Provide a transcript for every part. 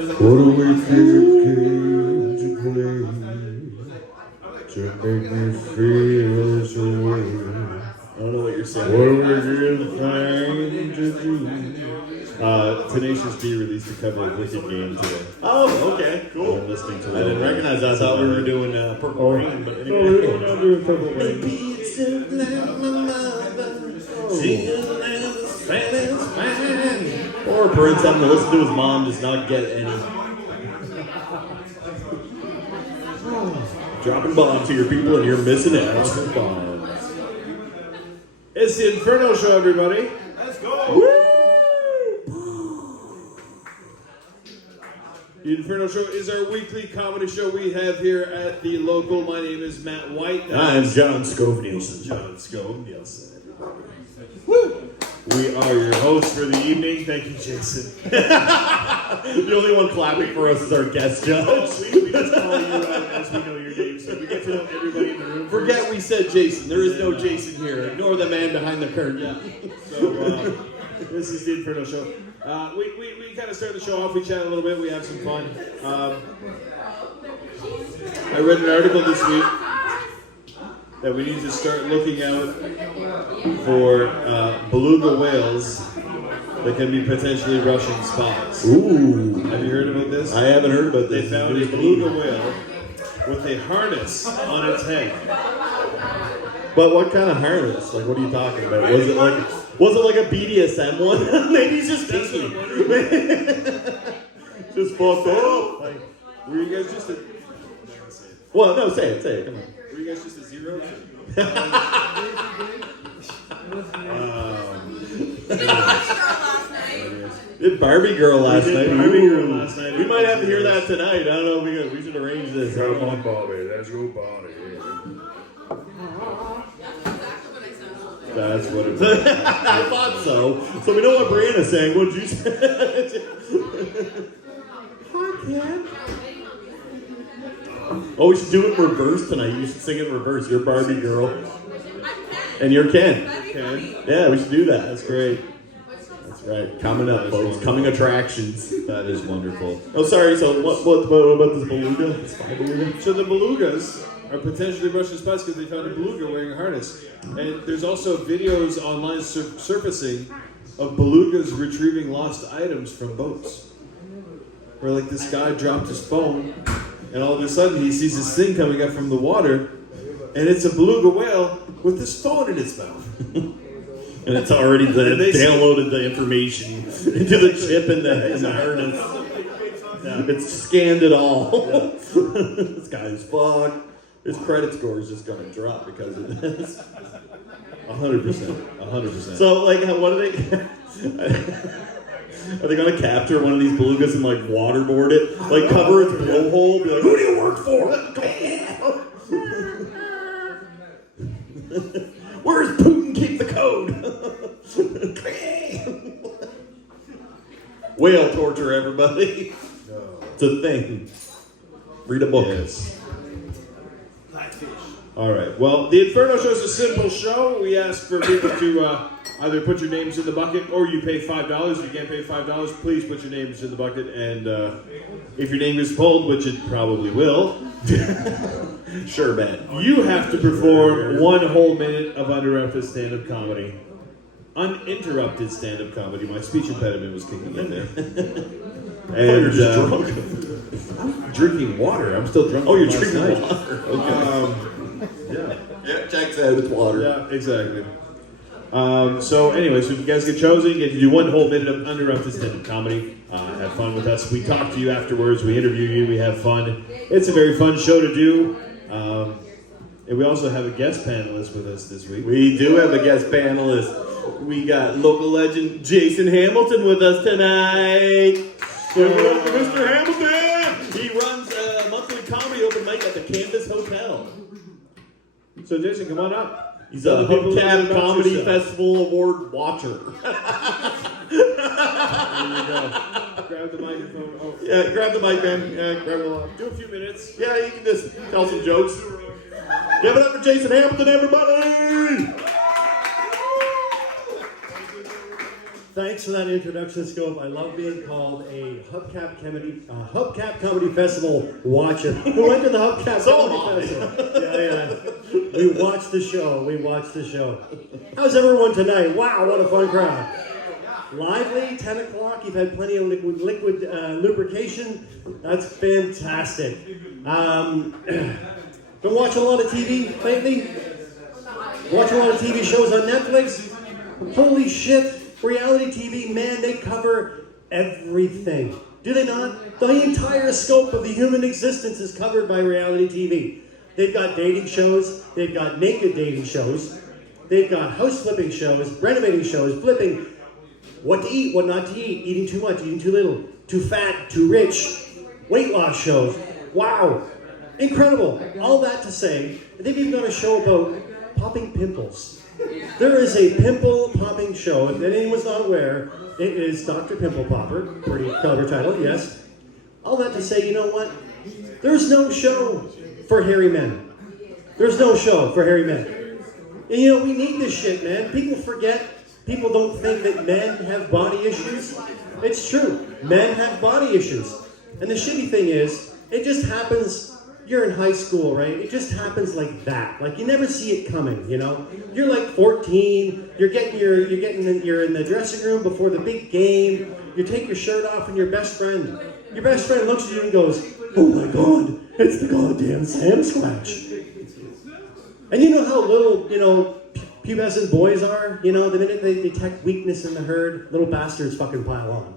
What do we think came to play to make me feel so way? I don't know what you're saying. What we did thing to do? Tenacious D released a cover of Wicked Game today. Oh, okay, cool. I'm listening to I didn't recognize that. I thought we were doing Purple Rain, but No, we're not doing Purple Rain. Or Prince having to listen to his mom does not get any. Dropping bombs to your people and you're missing out. It's the Inferno show, everybody. Let's go! Woo! The Inferno show is our weekly comedy show we have here at the local. My name is Matt White. I'm John Scove Nielsen. John Scove Nielsen, everybody. Woo! We are your hosts for the evening. Thank you, Jason. The only one clapping for us is our guest judge. We just call you out as we know your name, so we get to know everybody in the room. Forget we said Jason. There is no Jason here. Ignore the man behind the curtain. Yeah. So, this is the Inferno show. We kind of start the show off. We chat a little bit. We have some fun. I read an article this week that we need to start looking out for beluga whales that can be potentially Russian spies. Ooh. Have you heard about this? I haven't heard about They this. found a beluga whale with a harness on its head. But what kind of harness? Like, what are you talking about? Was it like a BDSM one? Maybe he's just thinking. Just fucked up. Like, were you guys just a... Well, no, say it. Come on. Were you guys just a zero? Barbie Girl last night. Barbie Girl last night. We might have to hear that tonight. I don't know. We should arrange this. Come on, Bobby. Let's go, Bobby. That's what it was. I thought so. So we know what Brianna's saying. What did you say? Hi, Ken. Oh, we should do it in reverse tonight. You should sing it in reverse. You're Barbie Girl. And you're Ken. Ken? Yeah, we should do that. That's great. That's right. Coming up, folks. Wonderful. Coming attractions. That is wonderful. Oh, sorry. So what about this beluga? Spy beluga? So the belugas are potentially Russian spies because they found a beluga wearing a harness. And there's also videos online surfacing of belugas retrieving lost items from boats. Where like this guy dropped his phone and all of a sudden he sees this thing coming up from the water and it's a beluga whale with his phone in its mouth. And it's already downloaded the information into the chip in the harness. Yeah. It's scanned it all. Yeah. This guy's fucked. His credit score is just going to drop because of this. 100%. So, like, what are they... Are they going to capture one of these belugas and, like, waterboard it? Like, cover its blowhole? Be like, who do you work for? Where's Putin keep the code? Whale torture, everybody. No. It's a thing. Read a book. Yes. All right. Well, the Inferno show is a simple show. We ask for people to either put your names in the bucket or you pay $5. If you can't pay $5, please put your names in the bucket. And if your name is pulled, which it probably will, Sure, man. you have to perform 1 whole minute of uninterrupted stand-up comedy. Uninterrupted stand-up comedy. My speech impediment was kicking in there. And drunk. I'm drinking water. I'm still drunk. Oh, you're from last drinking night. water. Okay. Yeah. Yeah, checks out. It's water. Yeah, exactly. So anyway, so if you guys get chosen, you get to do 1 whole minute of uninterrupted stand-up comedy. Have fun with us. We talk to you afterwards. We interview you. We have fun. It's a very fun show to do. And we also have a guest panelist with us this week. We do have a guest panelist. We got local legend Jason Hamilton with us tonight. Give it up for Mr. Hamilton! He runs a monthly comedy open mic at the Canvas Hotel. So Jason, come on up. He's a Hubcap Comedy yourself. Festival Award watcher. There you go. Grab the microphone. Oh. Yeah, grab the mic, man. Yeah, grab it along. Do a few minutes. Yeah, you can just tell some jokes. Give it up for Jason Hamilton, everybody! Thanks for that introduction, Scope. I love being called a Hubcap Comedy Festival watcher. Who went to the Hubcap Comedy Festival? Yeah. We watched the show. How's everyone tonight? Wow, what a fun crowd. Lively, 10 o'clock. You've had plenty of liquid lubrication. That's fantastic. Been watching a lot of TV lately. Watching a lot of TV shows on Netflix. Holy shit. Reality TV, man, they cover everything. Do they not? The entire scope of the human existence is covered by reality TV. They've got dating shows. They've got naked dating shows. They've got house flipping shows, renovating shows, flipping. What to eat, what not to eat, eating too much, eating too little, too fat, too rich, weight loss shows. Wow. Incredible. All that to say, they've even got a show about popping pimples. There is a pimple popping show. If anyone's not aware, it is Dr. Pimple Popper. Pretty clever title, yes. All that to say, you know what? There's no show for hairy men. There's no show for hairy men. And you know, we need this shit, man. People forget. People don't think that men have body issues. It's true. Men have body issues. And the shitty thing is, it just happens. You're in high school, right? It just happens like that. Like you never see it coming, you know? You're like 14, you're in the dressing room before the big game, you take your shirt off and your best friend looks at you and goes, "Oh my God, it's the goddamn Sam Scratch." And you know how little, you know, pubescent boys are? You know, the minute they detect weakness in the herd, little bastards fucking pile on.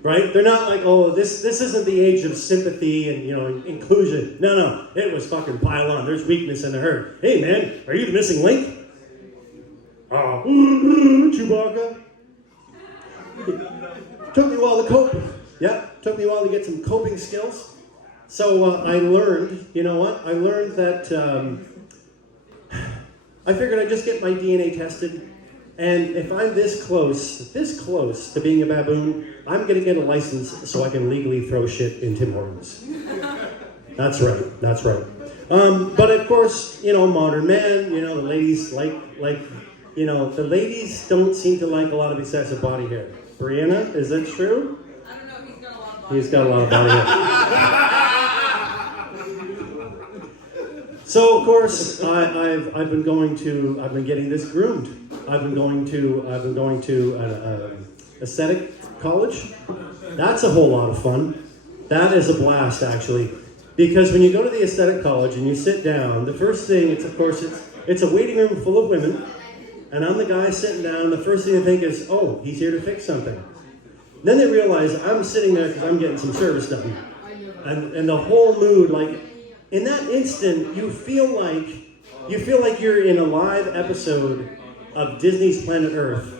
Right? They're not like, oh, this isn't the age of sympathy and, you know, inclusion. No. It was fucking pile on. There's weakness in the herd. Hey, man, are you the missing link? Oh, Chewbacca. Took me a while to cope. Yeah, took me a while to get some coping skills. So I learned, you know what? I learned that I figured I'd just get my DNA tested. And if I'm this close to being a baboon, I'm going to get a license so I can legally throw shit in Tim Hortons. That's right. But of course, you know, modern man, you know, the ladies you know, the ladies don't seem to like a lot of excessive body hair. Brianna, is that true? I don't know, he's got a lot of body hair. So of course, I've been getting this groomed. I've been going to aesthetic college. That's a whole lot of fun. That is a blast, actually, because when you go to the aesthetic college and you sit down, the first thing it's a waiting room full of women, and I'm the guy sitting down. The first thing I think is, oh, he's here to fix something. Then they realize I'm sitting there because I'm getting some service done, and the whole mood, like in that instant, you feel like you're in a live episode of Disney's Planet Earth,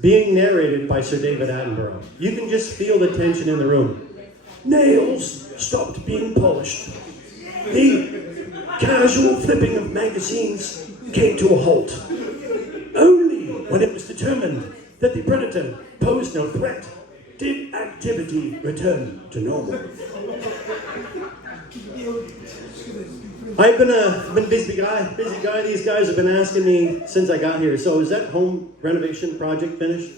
being narrated by Sir David Attenborough. You can just feel the tension in the room. Nails stopped being polished. The casual flipping of magazines came to a halt. Only when it was determined that the predator posed no threat did activity return to normal. I've been a busy guy. These guys have been asking me since I got here. So is that home renovation project finished?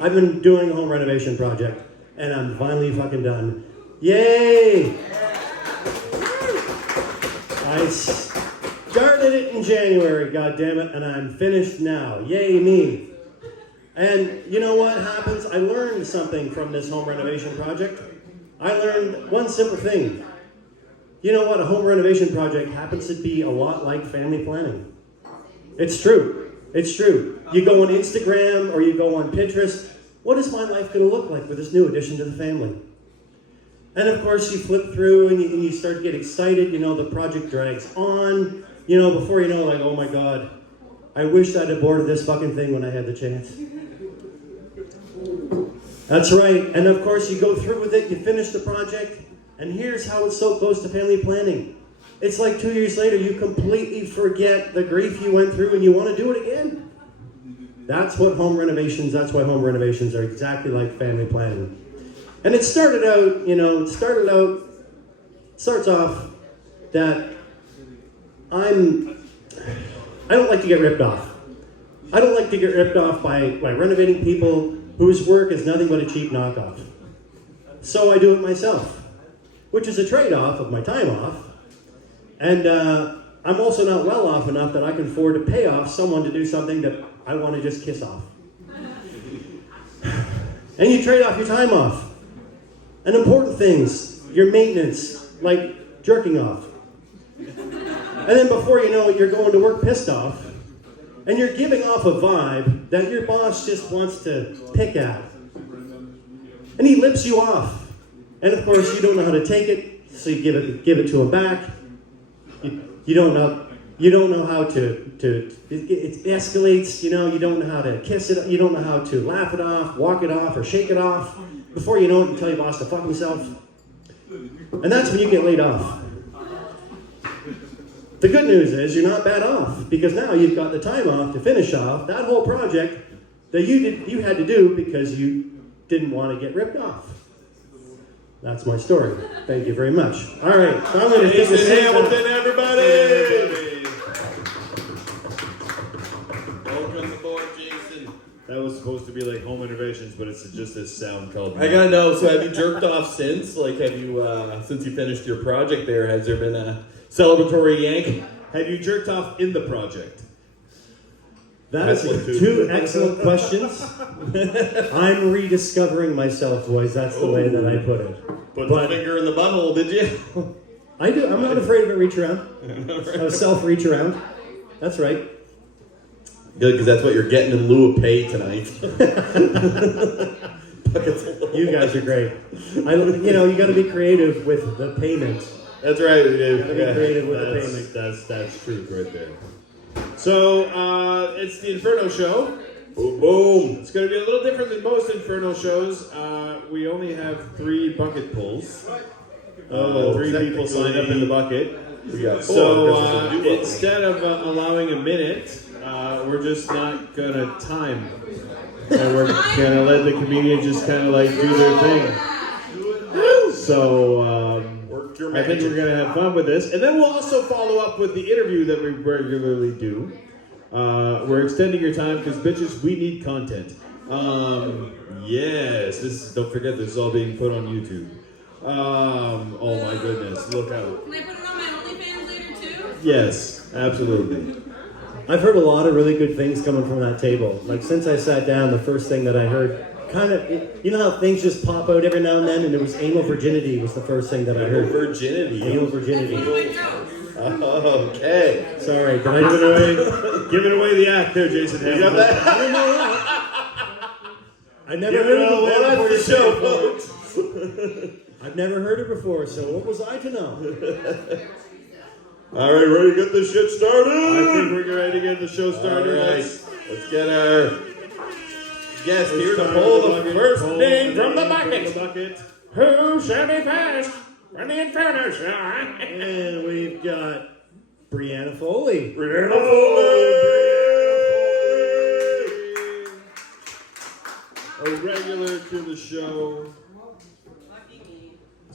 I've been doing a home renovation project, and I'm finally fucking done. Yay! I started it in January, goddammit, and I'm finished now. Yay me! And you know what happens? I learned something from this home renovation project. I learned one simple thing. You know what? A home renovation project happens to be a lot like family planning. It's true. You go on Instagram or you go on Pinterest. What is my life going to look like with this new addition to the family? And of course, you flip through and you start to get excited. You know, the project drags on. You know, before you know, like, oh my God, I wish I'd aborted this fucking thing when I had the chance. That's right. And of course, you go through with it. You finish the project. And here's how it's so close to family planning. It's like 2 years later, you completely forget the grief you went through and you want to do it again. That's why home renovations are exactly like family planning. And it starts off that I don't like to get ripped off. I don't like to get ripped off by renovating people whose work is nothing but a cheap knockoff. So I do it myself, which is a trade-off of my time off. And I'm also not well off enough that I can afford to pay off someone to do something that I want to just kiss off. And you trade off your time off. And important things, your maintenance, like jerking off. And then before you know it, you're going to work pissed off. And you're giving off a vibe that your boss just wants to pick at. And he lips you off. And of course, you don't know how to take it, so you give it to him back. You don't know how it escalates, you don't know how to kiss it, you don't know how to laugh it off, walk it off, or shake it off. Before you know it, you tell your boss to fuck himself. And that's when you get laid off. The good news is you're not bad off, because now you've got the time off to finish off that whole project that you had to do because you didn't want to get ripped off. That's my story. Thank you very much. All right, so I'm going to take Jason Hamilton, everybody! Welcome aboard, Jason. That was supposed to be like home innovations, but it's just this sound called. I gotta know. So, have you jerked off since? Like, have you since you finished your project there? Has there been a celebratory yank? Have you jerked off in the project? That is two excellent questions. I'm rediscovering myself, boys. That's the way that I put it. Put the finger in the butthole, did you? I do. I'm not afraid of a reach around. A self reach around. That's right. Good, because that's what you're getting in lieu of pay tonight. You guys are great. You got to be creative with the payment. That's right. Be creative with the payment. That's truth right there. So, it's the Inferno show. Boom, boom. It's going to be a little different than most Inferno shows. We only have 3 bucket pulls. 3 people signed up in the bucket. We got 4. So, instead of allowing a minute, we're just not going to time. And we're going to let the comedians just kind of like do their thing. So, I think we're going to have fun with this. And then we'll also follow up with the interview that we regularly do. We're extending your time because, bitches, we need content. Yes, don't forget this is all being put on YouTube. Oh my goodness, look out. Can I put it on my OnlyFans later too? Yes, absolutely. I've heard a lot of really good things coming from that table. Like, since I sat down, the first thing that I heard, you know how things just pop out every now and then, and it was anal virginity was the first thing that I heard. Virginity. Anal virginity. That's one of my jokes. Okay. Sorry, did I Giving away the act there, Jason. You got that? I don't know that. I never Give heard it all it away before. before the show, folks. I've never heard it before, so what was I to know? All right, ready to get this shit started? I think we're ready to get the show started. All right. Let's get our guest here to start pull with the first pull name from the bucket. bucket. Who shall be first from the Inferno show? And we've got Brianna Foley. Brianna Foley! A regular to the show.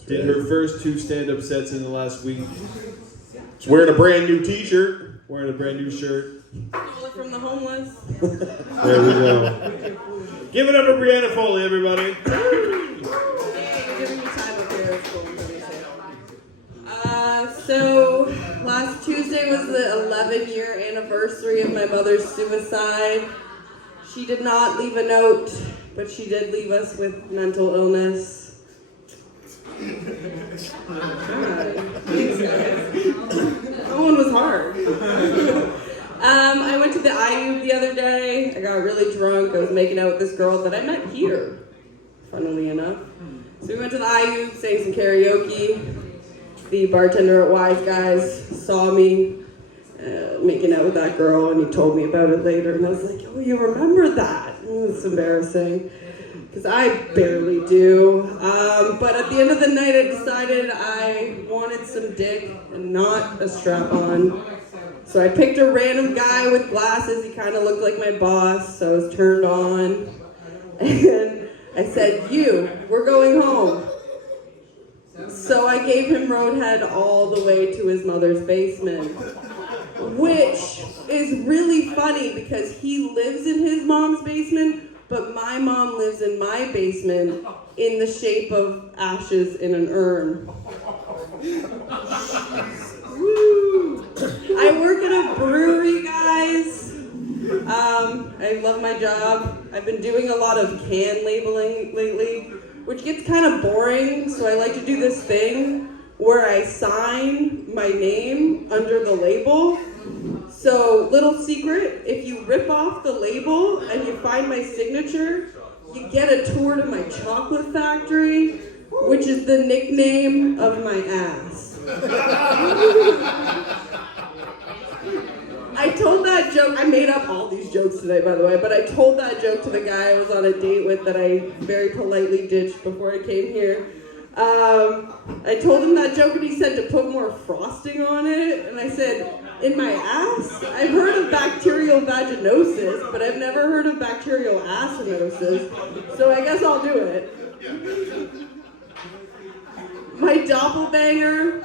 Did her first 2 stand-up sets in the last week. She's wearing a brand new t-shirt. Wearing a brand new shirt. Stole it from the homeless. There we go. Give it up for Brianna Foley, everybody. Hey, you're giving me time up here. It's cool. So last Tuesday was the 11-year anniversary of my mother's suicide. She did not leave a note, but she did leave us with mental illness. God. Thanks, guys. That one was hard. I went to the IU the other day. I got really drunk. I was making out with this girl that I met here, funnily enough. So we went to the IU, sang some karaoke. The bartender at Wise Guys saw me making out with that girl, and he told me about it later. And I was like, oh, you remember that? It's embarrassing, because I barely do. But at the end of the night, I decided I wanted some dick and not a strap-on. So I picked a random guy with glasses. He kind of looked like my boss, so I was turned on. And I said, we're going home. So I gave him roadhead all the way to his mother's basement, which is really funny because he lives in his mom's basement, but my mom lives in my basement in the shape of ashes in an urn. Woo! I work at a brewery, guys. I love my job. I've been doing a lot of can labeling lately, which gets kind of boring, so I like to do this thing where I sign my name under the label. So, little secret, if you rip off the label and you find my signature, you get a tour to my chocolate factory, which is the nickname of my ass. I told that joke, I made up all these jokes today, by the way, but I told that joke to the guy I was on a date with that I very politely ditched before I came here. I told him that joke and he said to put more frosting on it, and I said, in my ass? I've heard of bacterial vaginosis, but I've never heard of bacterial acidosis, so I guess I'll do it. My doppelganger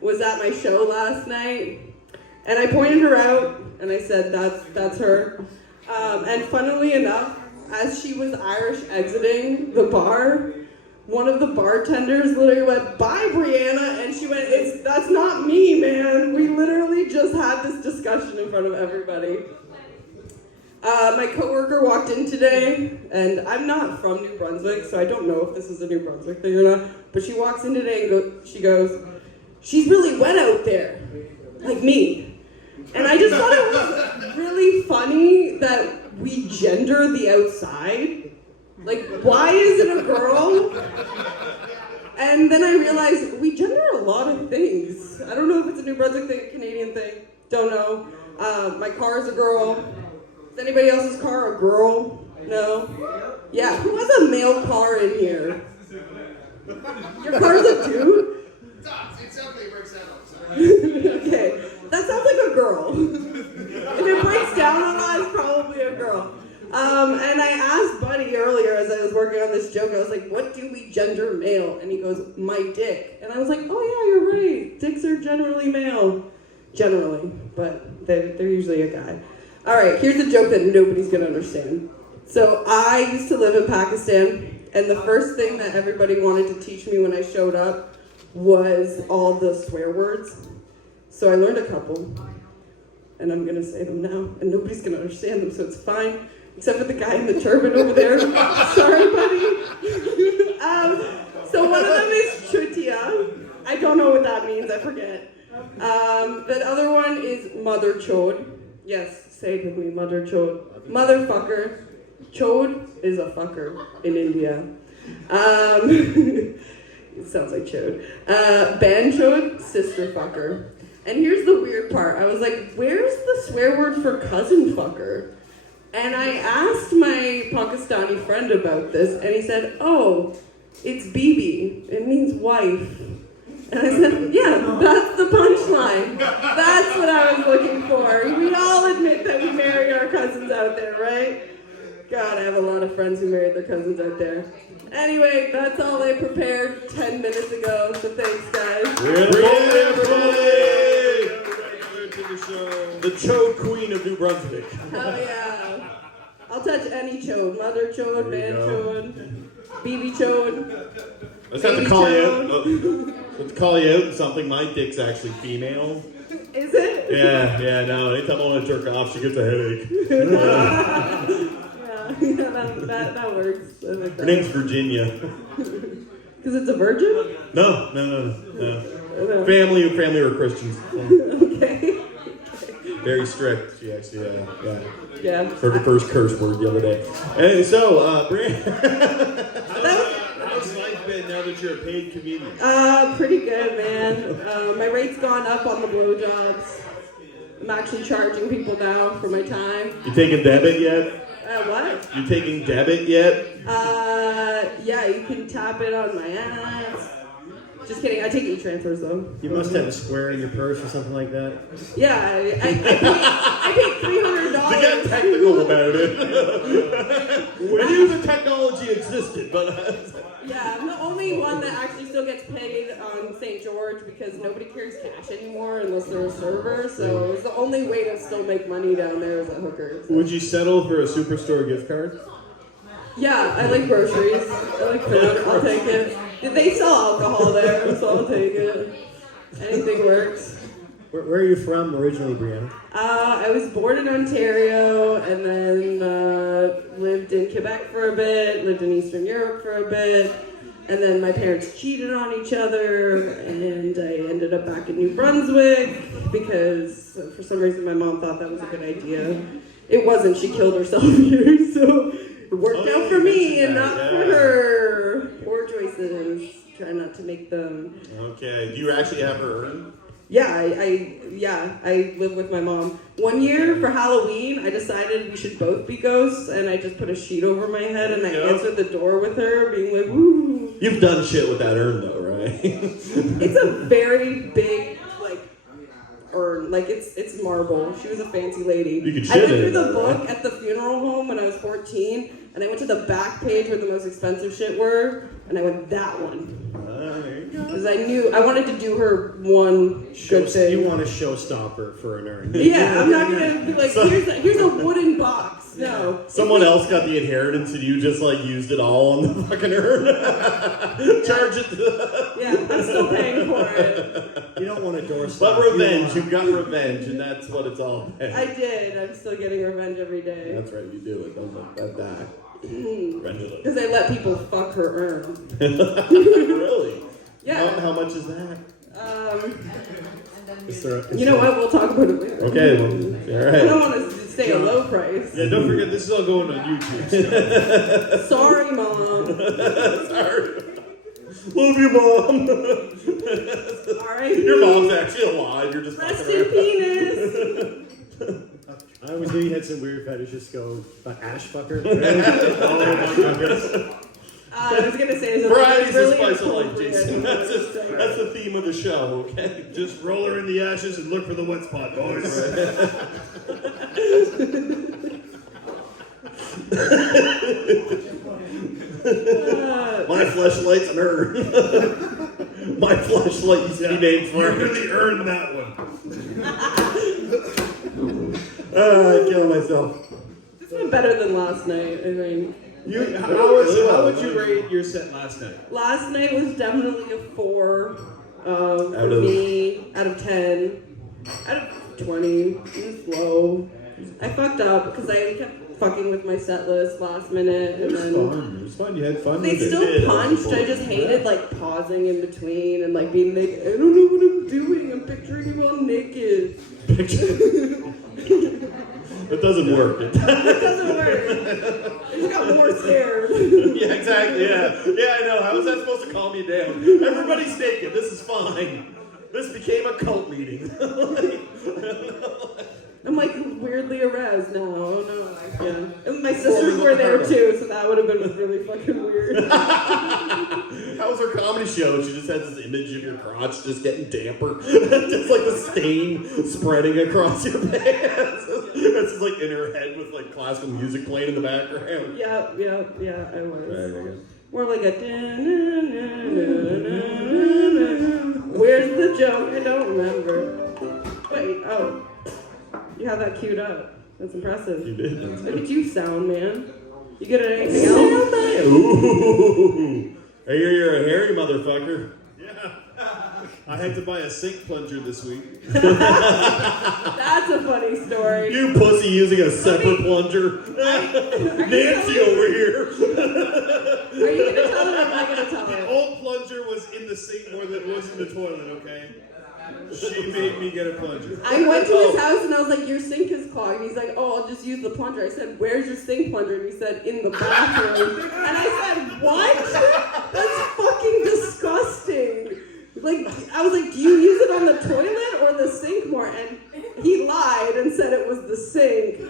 was at my show last night, and I pointed her out, and I said, that's her. And funnily enough, as she was Irish exiting the bar, one of the bartenders literally went, "Bye, Brianna," and she went, "That's not me, man. We literally just had this discussion in front of everybody." My coworker walked in today, and I'm not from New Brunswick, so I don't know if this is a New Brunswick thing or not, but she walks in today and she goes, "She's really wet out there, like me." And I just thought it was really funny that we gender the outside. Like, why is it a girl? And then I realized we gender a lot of things. I don't know if it's a New Brunswick thing, a Canadian thing. Don't know. My car is a girl. Is anybody else's car a girl? No? Yeah, who has a male car in here? Your car's a dude? Okay, that sounds like a girl. If it breaks down on that, it's probably a girl. And I asked Buddy earlier as I was working on this joke, I was like, what do we gender male? And he goes, my dick. And I was like, oh yeah, you're right. Dicks are generally male. Generally, but they're usually a guy. All right, here's a joke that nobody's gonna understand. So I used to live in Pakistan, and the first thing that everybody wanted to teach me when I showed up was all the swear words. So I learned a couple, and I'm gonna say them now, and nobody's gonna understand them, so it's fine. Except for the guy in the turban over there. Sorry, buddy. So one of them is chutia. I don't know what that means, I forget. The other one is mother chode. Yes, say it with me, mother chode. Motherfucker. Chode is a fucker in India. It sounds like chode. Ban chode, sister fucker. And here's the weird part. I was like, where's the swear word for cousin fucker? And I asked my Pakistani friend about this, and he said, oh, it's Bibi. It means wife. And I said, yeah, that's the punchline. That's what I was looking for. We all admit that we marry our cousins out there, right? God, I have a lot of friends who married their cousins out there. Anyway, that's all I prepared 10 minutes ago, so thanks, guys. The chode queen of New Brunswick. Hell yeah. I'll touch any chode. Mother chode, man chode, BB chode. Let's have to call you out. Let's call you out something. My dick's actually female. Is it? Yeah, no. Anytime I want to jerk off, she gets a headache. Yeah, that works. I like that. Her name's Virginia. Because it's a virgin? No. Family are Christians. Okay. Very strict. She actually, Yeah. heard the first curse word the other day. And so, How's life been now that you're a paid comedian? Pretty good, man. My rate's gone up on the blowjobs. I'm actually charging people now for my time. you taking debit yet? What? You taking debit yet? Yeah, you can tap it on my ass. Just kidding, I take e-transfers though. You must have a square in your purse or something like that. Yeah, I paid $300. To get technical about it. I knew the technology existed, but... Yeah, I'm the only one that actually still gets paid on St. George because nobody carries cash cash anymore unless they're a server. So it was the only way to still make money down there as a hooker. So. Would you settle for a Superstore gift card? Yeah, I like groceries. I like food. I'll take it. They sell alcohol there, so I'll take it. Anything works. Where are you from originally, Brianna? I was born in Ontario and then lived in Quebec for a bit, lived in Eastern Europe for a bit, and then my parents cheated on each other, and I ended up back in New Brunswick because for some reason my mom thought that was a good idea. It wasn't. She killed herself here, so it worked out for me and not for her. Poor choices. Try not to make them. Okay. Do you actually have her urn? Yeah, I live with my mom. One year for Halloween, I decided we should both be ghosts, and I just put a sheet over my head, and I answered the door with her, being like, woo. You've done shit with that urn, though, right? It's a very big, like, urn. Like, it's marble. She was a fancy lady. You could I shit went in through it, the though, book right? at the funeral home when I was 14, and I went to the back page where the most expensive shit were, and I went, that one. There you go. Because I wanted to do her one good thing. You want a showstopper for an urn. Yeah, I'm not gonna be like, here's a wooden box. No. Someone else got the inheritance and you just like used it all on the fucking urn. Charge it. Yeah, I'm still paying for it. You don't want a doorstop. But revenge, you've got revenge, and that's what it's all about. I did. I'm still getting revenge every day. That's right, you do it. Don't let that die. Revenge it. Because I let people fuck her urn. Really? Yeah. How much is that? You know what? We'll talk about it later. Okay, well, all I don't right. want to say a low price. Yeah, don't forget, this is all going on YouTube. Sorry, Mom. Sorry. Love you, Mom. All right. Your mom's actually alive. You're just Rest fucking in her. penis. I always knew you had some weird fetishes. Go, ash fucker. Oh my goodness. I was gonna say, Variety's really the spice of life, inappropriate. Jason. That's the theme of the show, okay? Just roll her in the ashes and look for the wet spot, boys. My fleshlight's an urn. My fleshlight used to be named for You her. really earned that one. I kill myself. This went better than last night, I think. How would you rate your set last night? Last night was definitely a 4 for Out of- me, out of 10. Out of 20. It was low. I fucked up because I kept fucking with my set list last minute. It And was then fun. It was fun. You had fun they with it. still did. punched. I just hated like pausing in between and like being like, I don't know what I'm doing. I'm picturing you all naked. It doesn't work. It doesn't work. I just got more scared. Yeah, exactly. Yeah, I know. How is that supposed to calm you down? Everybody's naked. This is fine. This became a cult meeting. I'm like weirdly aroused now. Oh no. Yeah. And my sisters were there too, so that would have been really fucking weird. How was her comedy show? She just had this image of your crotch just getting damper. Just like the stain spreading across your pants. It's just like in her head with like classical music playing in the background. Yeah, I was. Right. More like a. Where's the joke? I don't remember. Wait, oh. You have that queued up. That's impressive. You did. Look at you, sound man. You good at anything else? Ooh. Hey, you're a hairy motherfucker. Yeah. I had to buy a sink plunger this week. That's a funny story. You pussy using a separate plunger. Nancy over here. Are you gonna tell it or am I gonna tell The it? old plunger was in the sink more than it was in the toilet, okay? She made me get a plunger. I went to his house and I was like, your sink is clogged. And he's like, oh, I'll just use the plunger. I said, where's your sink plunger? And he said, in the bathroom. And I said, what? That's fucking disgusting. Like, I was like, do you use it on the toilet or the sink more? And he lied and said it was the sink.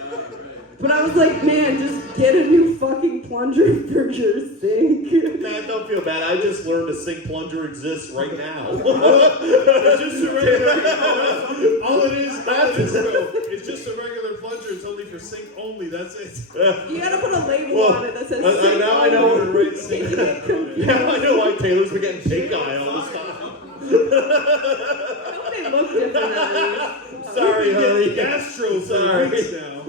But I was like, man, just get a new fucking plunger for your sink. Man, don't feel bad. I just learned a sink plunger exists right now. It's just a regular. All it is, it's just a regular plunger. It's only for sink only. That's it. You gotta put a label on it that says sink. Now I know only. what right sink. Yeah, I know why Taylor's been getting pink eye all this time. Don't they look vitamins and minerals. Sorry, honey. Gastro Sorry. now.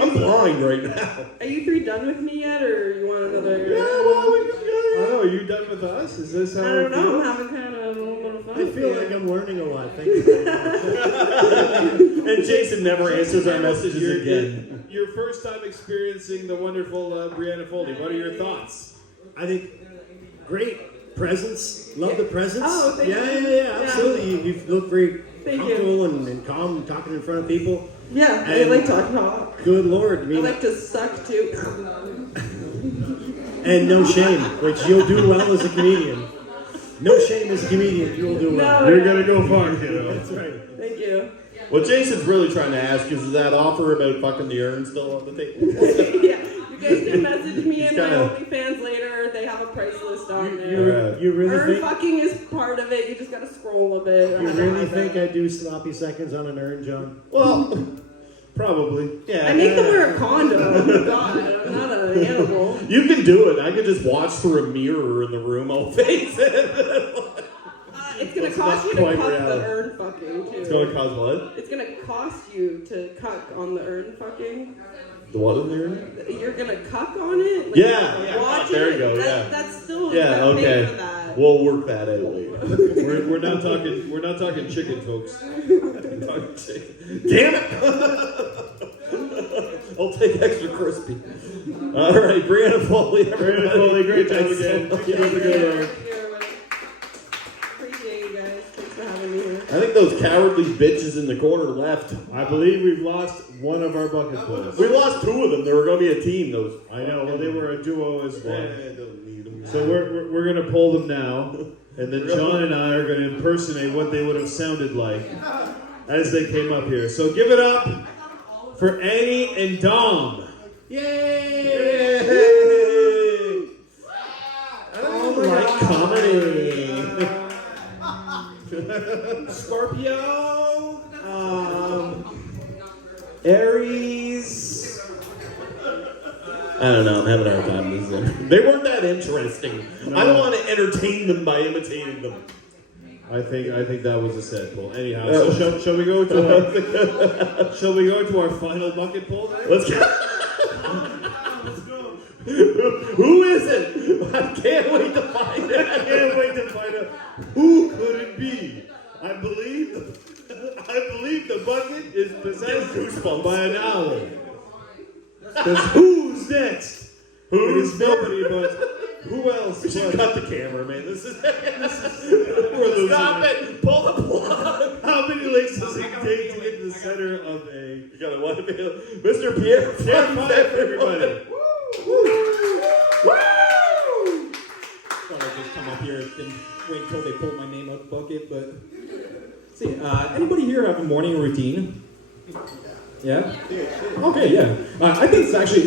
I'm blind right now. Are you three done with me yet, or you want another? Yeah, well, we just I don't know. Are you done with us? Is this how? I don't it know. I'm feels? having kind of a little bit of fun. I feel here. like I'm learning a lot. Thank you very much. And Jason never answers our messages again. Your first time experiencing the wonderful Brianna Foley. What are your thoughts? I think great presence. Love the presence. Oh, thank yeah, you. yeah, absolutely. You look very Thank comfortable and calm talking in front of people. Yeah, I And- like talking talk. Good Lord. I I mean, like to suck too. and no shame, which you'll do well as a comedian. No shame as a comedian. You'll do well. No. You're gonna go far, kiddo. That's right. Thank you. What Jason's really trying to ask is that offer about fucking the urn still on the table? Yeah, you guys can message me in my kinda- OnlyFans later. They have a price list on there. You really Urn think? fucking is part of it. You just gotta scroll a bit. You really think I do sloppy seconds on an urn, John? Well, Probably. yeah. I make them wear a condom. God, I'm not an animal. You can do it. I could just watch through a mirror in the room. I'll face it. It's gonna That's cost you not to quite cuck reality. the urn fucking too. It's gonna cause what? It's gonna cost you to cuck on the urn fucking. The what in the urn? You're gonna cuck on it? Like, Yeah. Watch There it? you go, That- yeah. That's still Yeah. you gotta pay Okay. for that. We'll work that out later. We're not talking. We're not talking chicken, folks. We're talking chicken. Damn it! I'll take extra crispy. All right, Brianna Foley. Brianna Foley, great job Thanks so again. much. Keep up the good work. Thank you, everybody. Appreciate you guys. Thanks for having me here. I think those cowardly bitches in the corner left. I believe we've lost one of our bucket pulls. We lost two of them. They were going to be a team. Those. I know. Well, they were a duo as well. I don't need them. So we're gonna pull them now, and then John and I are gonna impersonate what they would have sounded like as they came up here. So give it up for Annie and Dom. Yay! Oh my like comedy. Scorpio, Aries. I don't know. I'm having a hard time with them. They weren't that interesting. I don't want to entertain them by imitating them. I think that was a sad pull. Anyhow, so shall we go to shall we go to our final bucket pull? Then? Let's go. Who is it? I can't wait to find it. I can't wait to find out who could it be. I believe the bucket is possessed by an owl. Because who's next? It is nobody but who else? We should but- cut the camera, man. This is we're losing Stop it. Pull the plug. How many licks does it take to get to the center of a? You gotta want to be Mr. Pierre. High five for everybody. Thought I'd just come up here and wait until they pulled my name out the bucket, but see, anybody here have a morning routine? Yeah? Okay, yeah. I think it's actually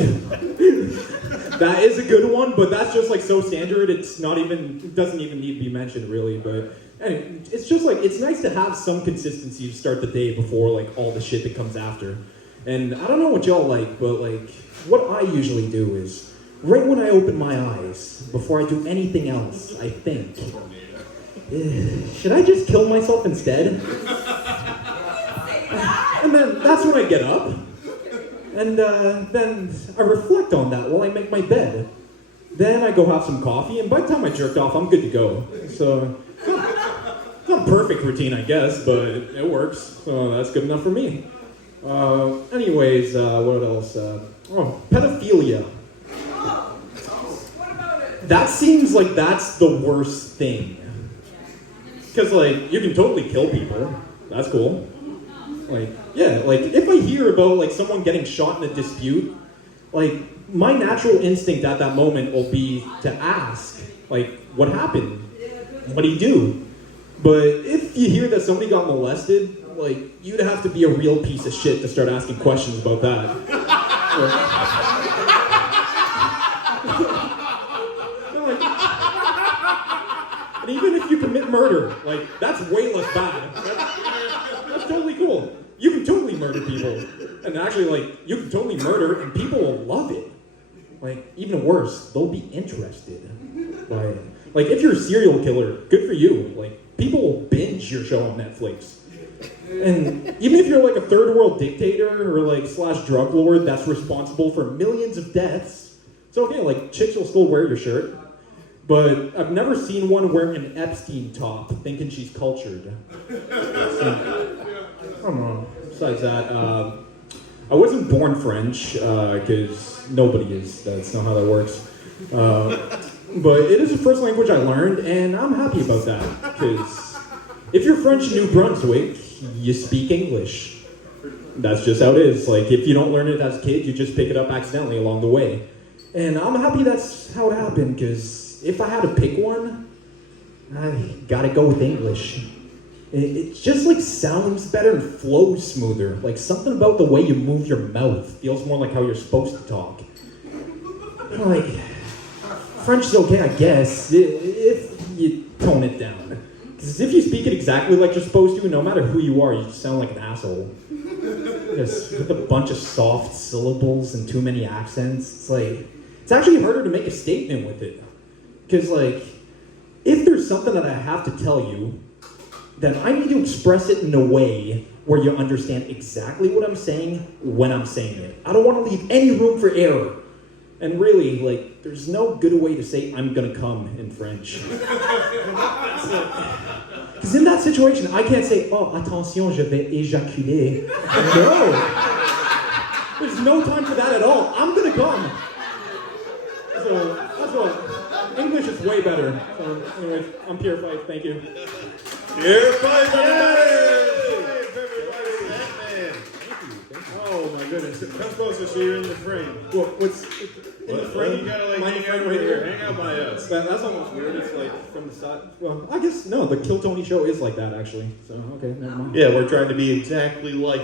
that is a good one, but that's just like so standard. It's not even it doesn't even need to be mentioned really. But anyway, it's just like it's nice to have some consistency to start the day before like all the shit that comes after. And I don't know what y'all like, but like what I usually do is right when I open my eyes, before I do anything else, I think, should I just kill myself instead? And then that's when I get up, and then I reflect on that while I make my bed. Then I go have some coffee, and by the time I jerked off, I'm good to go. So, it's not a perfect routine, I guess, but it works. So that's good enough for me. Anyways, what else? Pedophilia. That seems like that's the worst thing. Because, like, you can totally kill people. That's cool. Like, yeah, like, if I hear about, like, someone getting shot in a dispute, like, my natural instinct at that moment will be to ask, like, what happened? What do you do? But if you hear that somebody got molested, like, you'd have to be a real piece of shit to start asking questions about that. And even if you commit murder, like, that's way less bad. That's totally cool. You can totally murder people. And actually, like, you can totally murder and people will love it. Like, even worse, they'll be interested by it. Like, if you're a serial killer, good for you. Like, people will binge your show on Netflix. And even if you're like a third world dictator or like / drug lord that's responsible for millions of deaths, it's okay, like chicks will still wear your shirt. But I've never seen one wearing an Epstein top thinking she's cultured. Come on. Besides that, I wasn't born French, because nobody is. That's not how that works. But it is the first language I learned, and I'm happy about that. Because if you're French in New Brunswick, you speak English. That's just how it is. Like, if you don't learn it as a kid, you just pick it up accidentally along the way. And I'm happy that's how it happened, because if I had to pick one, I gotta go with English. It just like sounds better and flows smoother. Like something about the way you move your mouth feels more like how you're supposed to talk. Like, French is okay, I guess, if you tone it down. Because if you speak it exactly like you're supposed to, no matter who you are, you just sound like an asshole. Just with a bunch of soft syllables and too many accents, it's actually harder to make a statement with it. Because, like, if there's something that I have to tell you, then I need to express it in a way where you understand exactly what I'm saying when I'm saying it. I don't want to leave any room for error. And really, like, there's no good way to say I'm gonna come in French. Because in that situation, I can't say, oh, attention, je vais éjaculer. No. There's no time for that at all. I'm gonna come. So, that's what. English is way better. So, anyways, I'm Pierre Fife. Thank you. Pierre Fife, Oh my goodness. Come closer so you're in the frame. What's in the frame? You gotta like Am I in hang the frame out right here. here? Hang out by us. That's almost weird. It's like from the side. Well, I guess no. The Kill Tony show is like that actually. So okay, never mind. Yeah, we're trying to be exactly like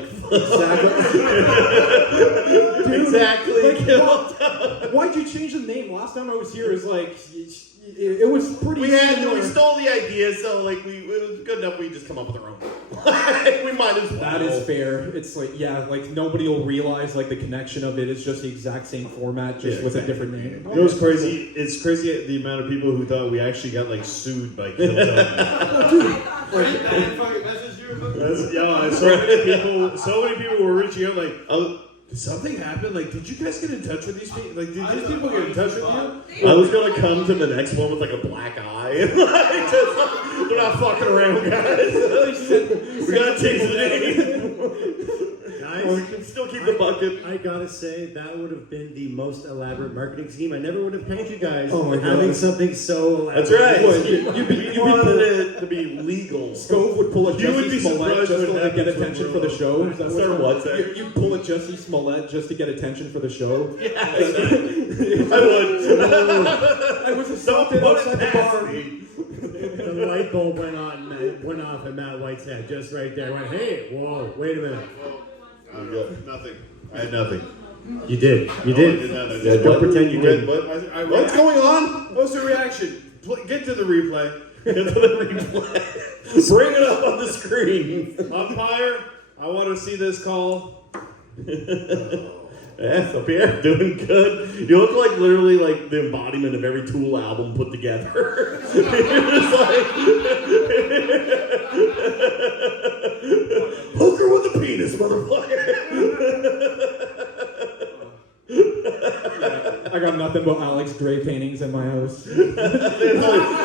Exactly. exactly. Why'd you change the name? Last time I was here, it was like it was pretty. We similar. stole the idea, so like it was good enough. We just come up with our own. We might as well. That is fair. It's like like nobody will realize like the connection of it is just the exact same format, just with a different name. You know what's crazy? It's crazy the amount of people who thought we actually got like sued by Kill Tony. So many people were reaching out like, oh, did something happen? Like, did you guys get in touch with these people? Like, did these people get in touch with you? I was gonna come to the next one with like a black eye. They're not fucking around, guys. We gotta change the name. Guys, We can still keep the bucket. I gotta say, that would have been the most elaborate marketing scheme. I never would have pegged you guys Oh my having God. something so elaborate. That's right. You wanted it to be legal. Stove would pull a You would Jussie be Smollett surprised just what to get happens when attention we're for the show. Is that Sorry, what's that? You pull a Jussie Smollett just to get attention for the show. Yeah, I would. I was Don't assaulted put outside it the past bar. me. The light bulb went off in Matt White's head, just right there. Went, hey, whoa, wait a minute. Nothing. I had nothing. You did. You No, did. I did not. I Yeah, did don't not. pretend you didn't. What's going on? What's the reaction? Get to the replay. Get to the replay. Bring it up on the screen. Umpire, I want to see this call. Yeah, so Pierre, doing good. You look like literally like the embodiment of every Tool album put together. It's like hooker with a penis, motherfucker. I got nothing but Alex Gray paintings in my house. I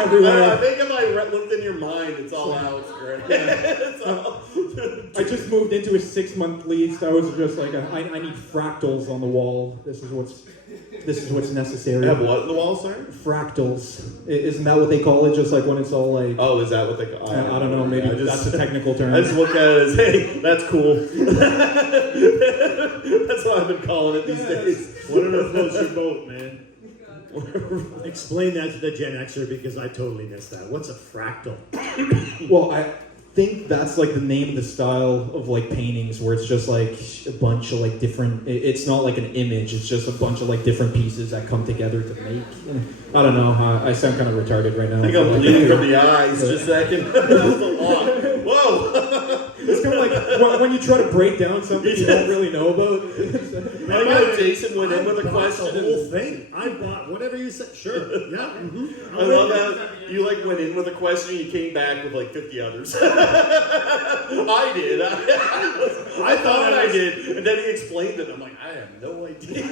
Everywhere. think if I looked in your mind, it's all Alex Gray. It's all. I just moved into a 6-month lease. I was just like, I need fractals on the wall. This is what's necessary. Have what on the wall, sorry? Fractals. Isn't that what they call it? Just like when it's all like. Oh, is that what they call it? I don't know. Maybe that's a technical term. I just look at it as, hey, that's cool. That's what I've been calling it these days. Whatever floats your boat, man. Explain that to the Gen Xer because I totally missed that. What's a fractal? Well, I think that's like the name of the style of like paintings where it's just like a bunch of like different. It's not like an image. It's just a bunch of like different pieces that come together to make. I don't know. I sound kind of retarded right now. I think I'm bleeding from the eyes. Just a second. That was a lot. Whoa. It's kind of like when you try to break down something you don't really know about. I like how Jason went in with a question. The whole thing. I bought whatever you said. Sure. Yeah. Mm-hmm. I love how you like went in with a question and you came back with like 50 others. I did. I thought I did, and then he explained it. I'm like, I have no idea.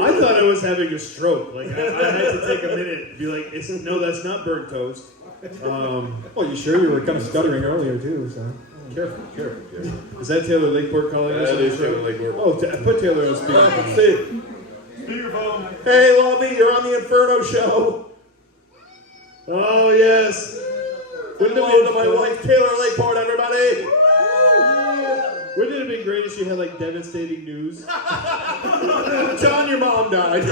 I thought I was having a stroke. Like I had to take a minute and be like, no, that's not burnt toast. Well, you sure you were kind of stuttering earlier too, so. Careful. Is that Taylor Lakeport calling us? That is Taylor Lakeport. Oh, put Taylor on speakerphone. Speakerphone. Hey, Lovey, you're on the Inferno show. Oh yes. Hello to my wife, Taylor Lakeport, everybody. Wouldn't it have been great if she had like devastating news? John, your mom died.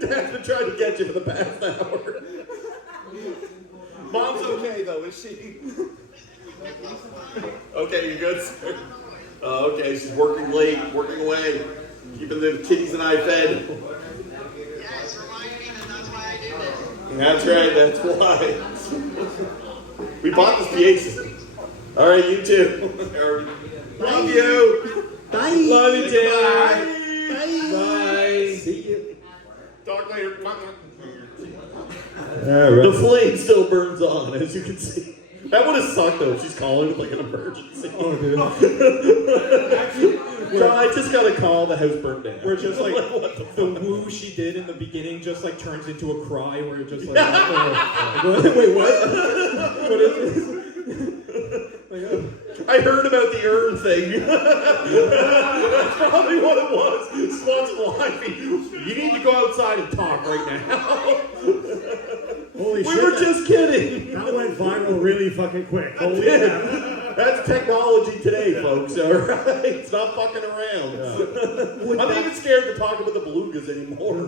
Dad's been trying to get you for the past hour. Mom's okay though, is she? Okay, you good, sir? Okay, she's working late, working away, keeping the kitties and I fed. Yes, remind me that's why I do this. That's right, that's why. We bought this PA system. All right, you too. Love you. Bye. Love you, Taylor. Bye. See you. Talk later. All right. The flame still burns on, as you can see. That would have sucked though if she's calling with like an emergency. Oh, dude. So I just got a call, the house burned down. Where just like What the the woo she did in the beginning just like turns into a cry where it just like wait, what? What is this? I heard about the urn thing. That's probably what it was. Squat's wifey. You need to go outside and talk right now. Holy We shit. were just kidding. That went viral really fucking quick. Holy crap. That's technology today, folks. All right, it's not fucking around. I'm not even scared to talk about the belugas anymore.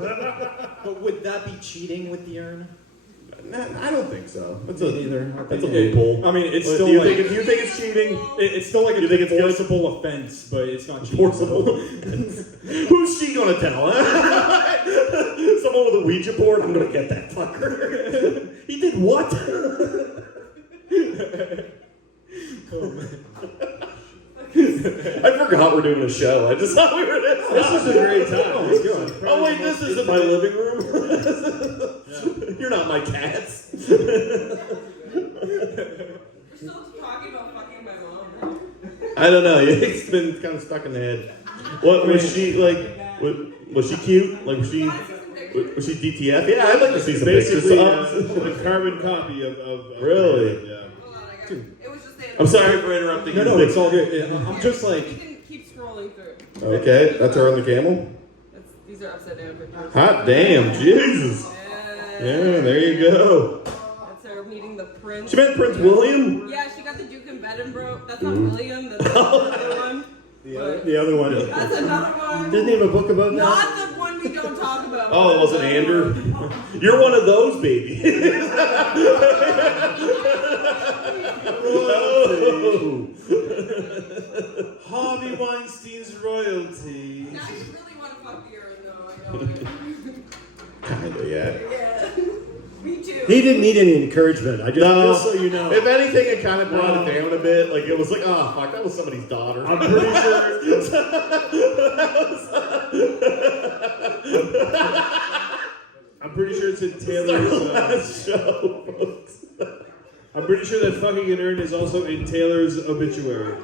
But would that be cheating with the urn? I don't think so. That's a That's a loophole. I mean, it's What, still do you like think you think it's cheating? it's still like a You think it's good? enforceable offense, but it's not cheating. Enforceable. Who's she gonna tell? Huh? Someone with a Ouija board? I'm gonna get that fucker. He did what? I forgot we're doing a show. I just thought we were this. This is a great time. Let's go. Oh wait, this isn't my living room. You're not my cats. You're still talking about fucking my mom. I don't know. It's been kind of stuck in the head. What was she like? Was she cute? Like was she DTF? Yeah, I'd like to see some Basically, pictures. a carbon copy of Really? Yeah. Hold on, I got it. It was just the I'm sorry for interrupting. No, you. it's all good. I'm just like You can keep scrolling through. Okay, that's her on the camel. These are upside down pictures. Hot damn, Jesus. Yeah, there you go. That's her meeting the prince. She met Prince William. Yeah, she got the Duke of Edinburgh. That's not William. That's the other one. The other one. That's another one. Didn't he have a book about that? Not the one we don't talk about. Oh, it wasn't Andrew. You're one of those, baby. Oh. Harvey Weinstein's royalty. Now you really want to fuck the urn, though. I know. Kinda, yeah. Yeah. Me too. He didn't need any encouragement. I just, No. just so you know. If anything, it kind of brought it down a bit. Like it was like, oh fuck, that was somebody's daughter. I'm pretty sure. I'm pretty sure it's in Taylor's. Last show, folks. I'm pretty sure that fucking an urn is also in Taylor's obituary.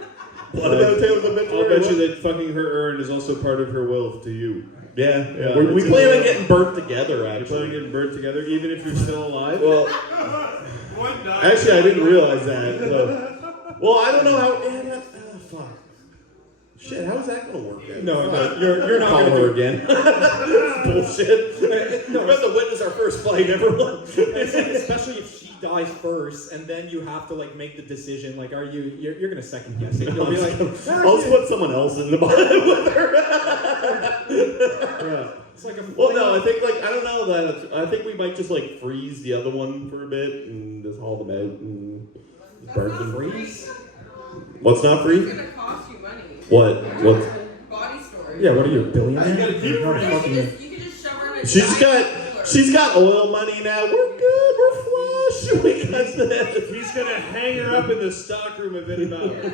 What about Taylor's I'll obituary? bet you that fucking her urn is also part of her will to you. Yeah. Yeah, We it's plan in- on getting burnt together, You're planning actually. on getting burnt together, even if you're still alive. Well, actually, I didn't realize that. So. Well, I don't know how. Yeah, fuck. Shit, how is that gonna work then? no, you're not Call gonna her do again. Bullshit. No, we have to witness our first fight, everyone. especially if she dies first, and then you have to like make the decision. Like, you're gonna second guess it? You'll be like, I'll put someone else in the bottom with her. Yeah. it's like a Well, no, I think like I don't know that. I think we might just like freeze the other one for a bit and just haul them out and burn them. freeze. What's not It's free? gonna cost you money. What? What? Body storage. Yeah, what are you, a billionaire? You can just shove her in a She's giant got cooler. she's got oil money now. We're good. We're flush. We got that. He's gonna hang her up in the stockroom of Eddie Bauer.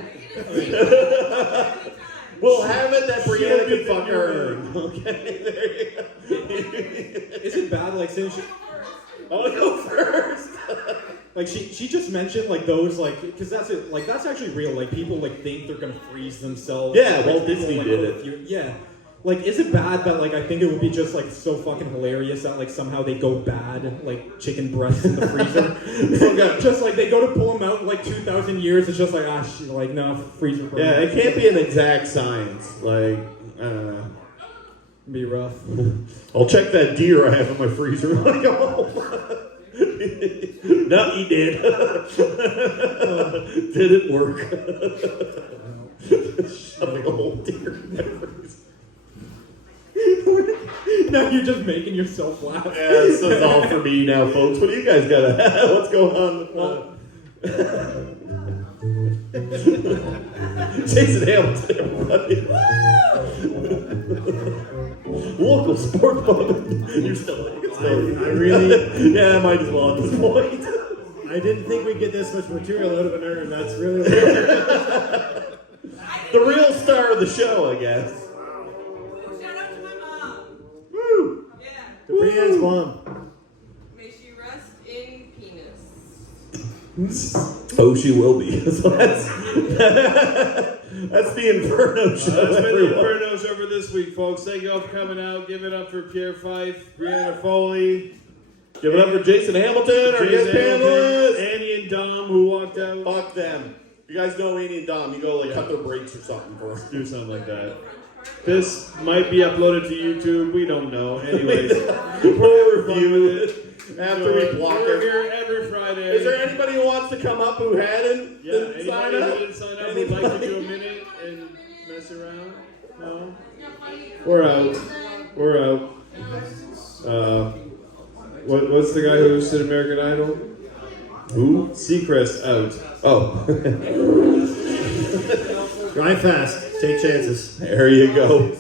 We'll have it that Brianna She'll be can fuck the her. new Okay, there you go. Is it bad, like, since she, I want to go first. like she just mentioned like those like because that's it like that's actually real like people like think they're gonna freeze themselves. Yeah, like, Walt people, Disney like, did oh, it. if you- yeah. Like, is it bad that, like, I think it would be just, like, so fucking hilarious that, like, somehow they go bad, like, chicken breasts in the freezer? Just, like, they go to pull them out in, like, 2,000 years, it's just like, ah, shit, like, no, freezer. Yeah, it can't be an exact science. Like, I don't know. Be rough. I'll check that deer I have in my freezer when I go home. No, he did. Didn't work. Shoving a whole deer in my freezer. Now you're just making yourself laugh. Yeah, this is all for me now, folks. What do you guys got? What's going on? Jason Hamilton, everybody. Local sports pub. You're still. I really, Yeah, I might as well at this point. I didn't think we'd get this much material out of an urn. That's really. The real star of the show, I guess. Shout out to my mom. Woo! Yeah. The Brienne's mom. May she rest in penis. Oh, she will be. So that's the Inferno show. That's been the everyone. Inferno show for this week, folks. Thank you all for coming out. Give it up for Pierre Fife, Brianna Foley, Give it up for Jason Hamilton, our guest Jason Hamilton, panelist. Annie and Dom, who walked out. Fuck them. You guys know Annie and Dom. You go like cut their brakes or something for us. Do something like that. This might be uploaded to YouTube. We don't know. Anyways, We'll review it after we block We're it. here every Friday. Is there anybody who wants to come up who hadn't Yeah, didn't sign anybody up? who didn't sign up would like to do a minute and mess around? No? We're out. We're out. What's the guy who hosted American Idol? Who? Seacrest out. Oh, Drive fast. Take chances. there you go.